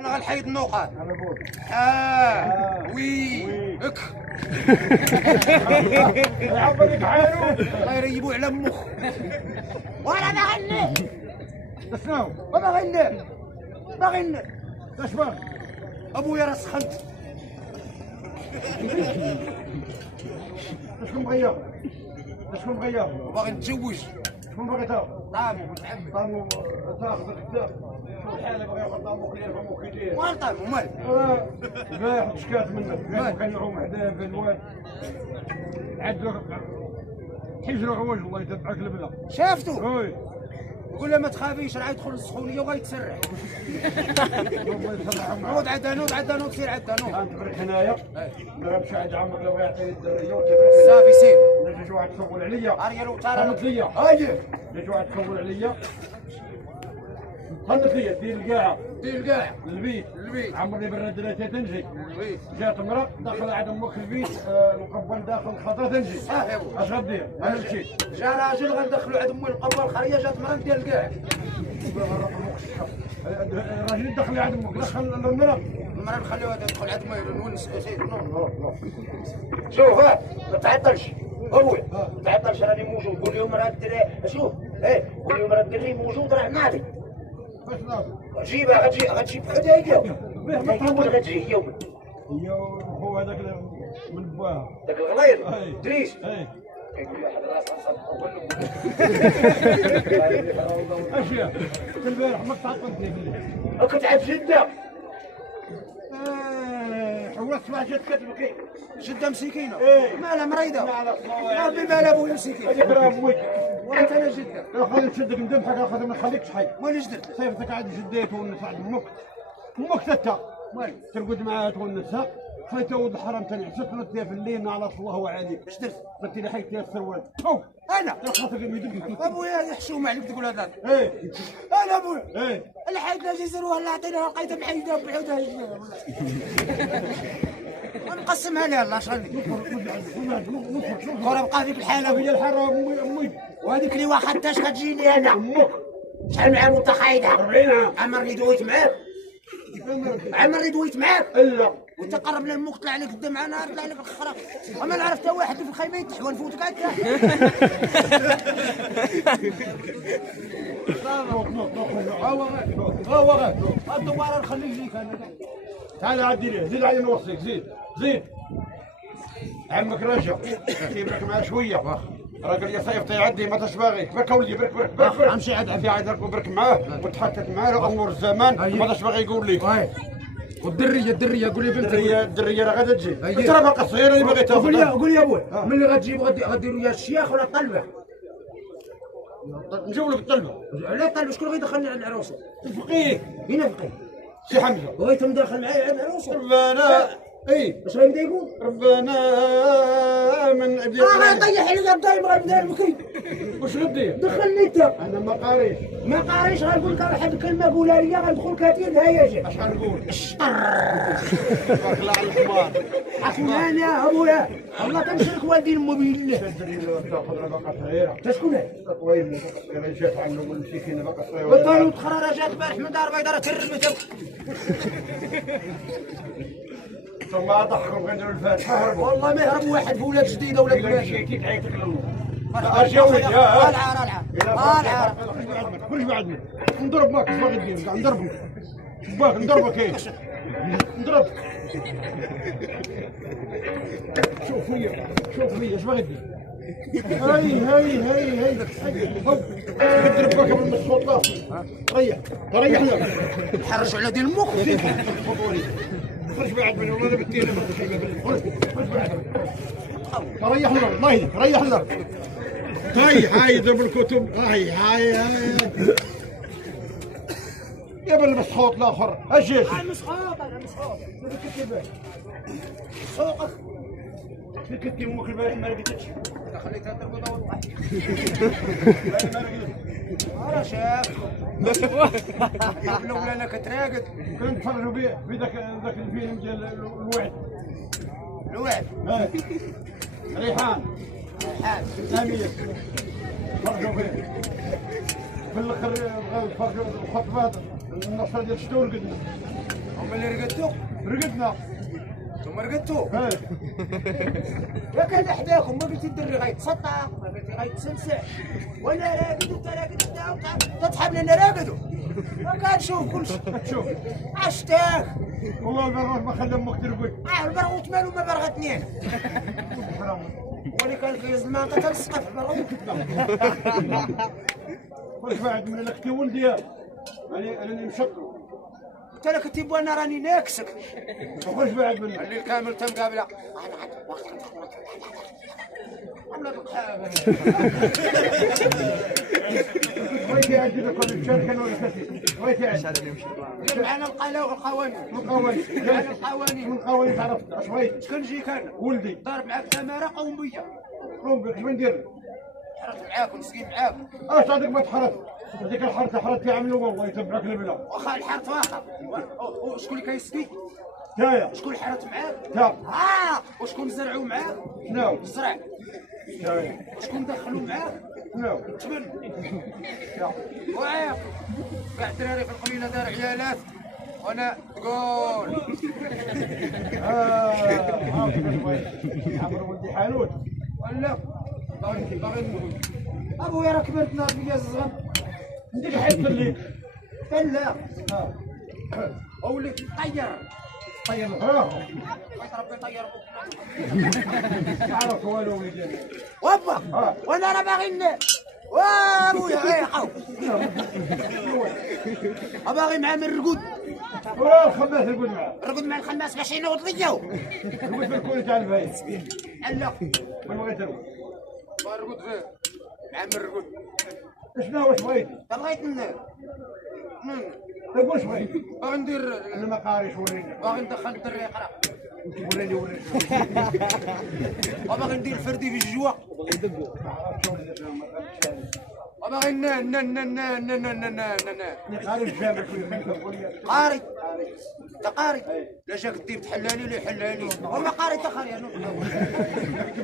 انا غنحيد النقاط. وي اك عبرك حالو الله يريبو على مخ. وانا باغي نلعب. شنو؟ باغي نلعب. باغي نلعب. اش باغي؟ ابويا راه سخنت. شكون بغا ياخذ؟ شكون بغا ياخذ؟ باغي نتزوج. شكون باغي تاخذ؟ طامو متعب. طامو تاخذ الكتاب. شو الحاله بغا ياخذ طامو كلير فمو كيدير؟ وين طامو مال؟ بايع شكات منك، كان يعوم حداه في الواد. عدلو حجرو عوج الله يتبعك البلا. شافتو؟ وي قول له ما تخافيش راه يدخل السخونيه وغيتسرح. نوض عدا نوض عدا نوض سير عدا نوض. انت برك هنايا نمشي عند عمك لو يعطي الدريه صافي سير. نجي واحد تسول عليا اريا لو ترى صنت ليا هاجي نجي واحد تسول عليا صنت ليا دير القاعه دير كاع البيت عمرني برا دراتي تنجي البيت. جات مرا دخل عند امك البيت القبل داخل الخضره تنجي صافي ابويا. اش غدير؟ انا مشيت جا راجل غندخلو عند امي القبه الخريه جات مرا ندير كاع. الراجل دخل عند امك دخل المرا المرا نخليوها تدخل عند امي نونس سير نوض. شوف ما تعطلش ابويا ما تعطلش راني موجود. قول لهم راه الدراري شوف قول لهم راه الدري موجود راه ناضي. باش ناضي جيبها غتجيب هدايا غتجي هي ومن هي وهو هذاك من بواها داك الغليظ دريس اي كيقول واحد راسها صدق اشياء البارح ما تعطلتني بالليل كنت عاد جده حولت مع جات كتبكي جده مسكينه. إيه. مالها مريضه. على الصوايع ربي مالها ابويا مسكين. هذيك راه امك وانت انا جده. خلي نشدك ندمحك اخذ ما نخليكش حي ماليش درت. صيفتك عاد جديت ونس عند امك تتا مالي ترقد معاها تونسها خليتها ولد الحرام تاني عشت نطيها في الليل على الله وعليك اش درت؟ قلت لي حيدتي السروال انا خاطرك يدق ابويا يحشوم عليك تقول هذا. ايه انا ابويا ايه الحيد جزيرها اللي عطيناها لقيتها محيده بعودها. ونقسمها لها الله شغلني. كره بقى فيك الحاله هي الحرام امي وهذيك اللي واخدتاش غتجيني انا. امك شحال من عام وانت خايدها؟ 40 عام عمرني دويت معاك. عمرني دويت معاك. الا وانت قرب لامك طلع لك الدم انا طلع لك الخرا. اما نعرف حتى واحد في الخيمه يتح ونفوتك هكا. هو غير الدواره نخليه ليك انا. تعال عدي ليه زيد علي نوصيك زيد عمك رجع تيبرك معاه شويه راجل يا صيفطي يعدي ما تشباغيك برك ولدي برك امشي عاد عاد برك معاه وتحطت معاه امور الزمان ما تشباغي يقول لي والدريه قول لي بنتي. الدريه راه غادا تجي انت راه باقي صغير اللي باغي تاخذ قول لي يا ابويا ملي غتجيب غديروا يا الشيخ ولا الطلبه؟ نجيب لك الطلبه لا الطلبه شكون غيدخلني على العروسه؟ الفقيه هنا فقيه سي حمزه بغيت مدخل معايا على العروسه. ربنا اي اش غيبدا يقول؟ ربنا من غيطيح عليا الدايم غيبدا يبكي. واش غدير؟ دخلني انت. انا ما قاريش ما قاريش غنقول لك واحد الكلمه قولها لي غندخل كاتين هيا اش غنقول؟ طلع الحمار. عفواني يا ابويا والله تنشرك والدي المبين. تاخذ راه باقا صغيره انت شكون هذا؟ طويل صغيره جات عنه والمسكينه باقا صغيره بطلوا تخرى جات البارح من دار بيضاء ترمت. ثم ضحكم غنديروا الفاتحه هربوا والله ما يهرب واحد في ولاد جديده ولا الا بلاد. مشيتي تعيط لك ارجع ولدي العار العار كلش بعدني نضرب معك اش باغي دير كاع نضربك باك نضربك ايه نضربك شوف فيا اش باغي دير هاي نضرب بك من الصوت لافي ريح لنا حرج على ديال المخ. خرج بعد من والله بتينا خرج بعد ريح لنا الله يهديك ريح لنا هاي ضرب الكتب هاي يا بل مسخوط الاخر اجي مسخوط سوقك كنتي امك البارح ما لقيتكش خليتها تربط والله. انا شاف لولا انا كتراقد كنا نتفرجوا في ذاك الفيلم ديال الوعد ريحان امير تفرجوا فيه في الاخر بغاو يتفرجوا الخطبات النصر ديال الشتور قدنا اللي رقدتوا رقدنا ثم رقدتوا ايه يا كان حداكم ما قلت الدري غيتصدق ما قلت غيتسلسع ولا راقد انت راقد انت تتحب لنا راقدوا ما كنشوف كلشي كتشوف عشتاك والله البرغوث ما خلى امك ترقد البرغوث مالو ما برغى اثنين ولي كان في المنطقه تلصق في البرغوث واش بعد من اختي ولدي راني مشطو قلت لك تيبو انا راني ناكسك واش بعد منك الليل كامل تمقابله بغيتي يعجبك ولا تشاركنا ولا كثير بغيتي يعجبك معنا القوانين القوانين معنا القوانين القوانين عرفت اش بغيت شكون نجيك انا ولدي ضارب معاك تماره قوم بيا قوم بك شنو ندير حرت معاك ونسقي معاك اش هذيك ما تحرت هذيك الحرت حرت عملوا والله يتبعك البلا واخا الحرت واخا وشكون اللي كيسقي تايا شكون حرت معاك تا وشكون زرعوا معاك شنو الزرع تايا وشكون دخلوا معاك شنو تبن وعاق كاع الدراري في القبيله دار عيالات وانا تقول عمرو ولدي حانوت ولا باغي نقول ابويا راه كبرت ناض بيا الصغر نديك حيت اللي لا وليت طير طير الفراغ بغيت ربي يطير ما عرف والو ولدي وابا وانا راه باغي وابويا غير عاو باغي معاه من الرقود الخباز يقول معاه الرقود مع الخماس باش ينوض ليا يقول في الكون تاع البيت لا وين بغيت تروح الرقود فيه مع من الرقود شنو واش بغيتي بغيت طيب واش بغيتي باغي ندير انا ما قاريش وريني باغي ندخل الدري يقرا وريني وباغي ندير فردي في الجوا ما عرفتش ولا وباغي قاري الجامع قاري انت قاري لا جاك الديب تحلالي لا يحلها لي وما قاري تخري